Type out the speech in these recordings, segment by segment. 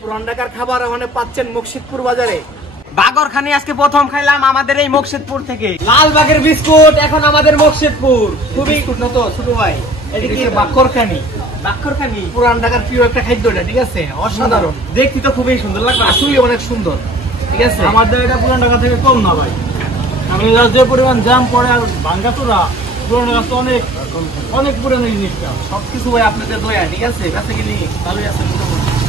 পুরান ঢাকার খাবার মানে পাচ্ছেন মুর্শিদপুর বাজারে। বাগরখানি আজকে প্রথম খাইলাম আমাদের এই মুর্শিদপুর থেকে। লালবাগের বিস্কুট এখন আমাদের মুর্শিদপুর। খুবই উন্নত ছোট ভাই, এটা কি বাকরখানি? বাগরখানি পুরান ঢাকার প্রিয় একটা খাদ্য, এটা ঠিক আছে, অসাধারণ। দেখতে তো খুবই সুন্দর লাগবে, আসলে অনেক সুন্দর, ঠিক আছে। আমাদের এটা পুরান ঢাকা থেকে কম না ভাই। আমি যে পরিমাণ জাম পড়ে আর ভাঙ্গাচোরা, পুরান ঢাকা তো অনেক অনেক পুরানো জিনিসটা। সবকিছু ভাই আপনাদের দয়া, ঠিক আছে। কাছে গেলি ভালোই আছে।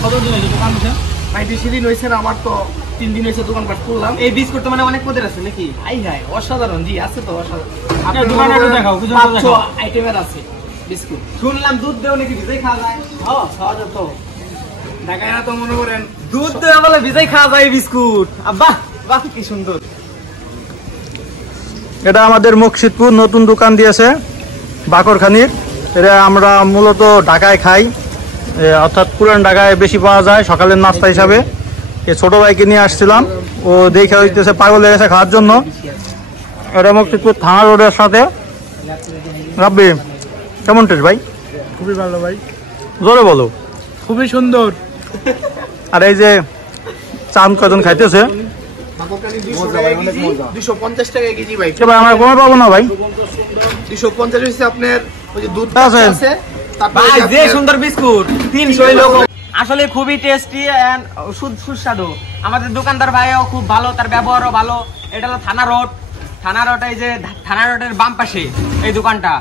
কতদিন হয়েছে দোকান আছে ভাই? বেশি দিন হয়েছে না, আমার তো 3 দিন হয়েছে দোকানপাট করলাম। এই বিস্কুট তো মানে অনেক পদের আছে নাকি? আই হাই অসাধারণ, জি আছে তো অসাধারণ। আপনার দোকানে একটু দেখাও, পিছনে একটু দেখাও। 500 আইটেমের আছে বিস্কুট। শুনলাম দুধ দেও নাকি ভিজাই খাওয়া যায়? হ্যাঁ খাওয়া যেত। ঢাকায় তো মনে করেন দুধ দেওয়া বলে ভিজাই খাওয়া যায় বিস্কুট। বাহ বাহ, কি সুন্দর। এটা আমাদের মুর্শিদপুর নতুন দোকান দিয়েছে বাকরখানির। এটা আমরা মূলত ঢাকায় খাই, অর্থাৎ পুরান ঢাকায় বেশি পাওয়া যায় সকালের নাস্তা হিসাবে। এই ছোট ভাইকে নিয়ে আসছিলাম, ও দেখে হইতেছে পাগল হয়ে গেছে খাওয়ার জন্য। এটা মুর্শিদপুর থানা রোডের সাথে। রাব্বি, কেমন টেস্ট ভাই? খুবই ভালো ভাই, জোরে বলো। খুবই সুন্দর। আর এই যে চাঁদ কজন খাইতেছে, 250 টাকা কেজি ভাই। ভাই আমরা কমে পাবো না ভাই? 250 হচ্ছে আপনার ওই যে দুধ আছে। আছে, ভাই যে সুন্দর বিস্কুট 300 লোক। আসলে খুবই টেস্টি এন্ড সুস্বাদু। আমাদের দোকানদার ভাইও খুব ভালো, তার ব্যবহারও ভালো। এটা হলো থানা রোড। থানা রোড, এই যে থানা রোডের বাম পাশে এই দোকানটা।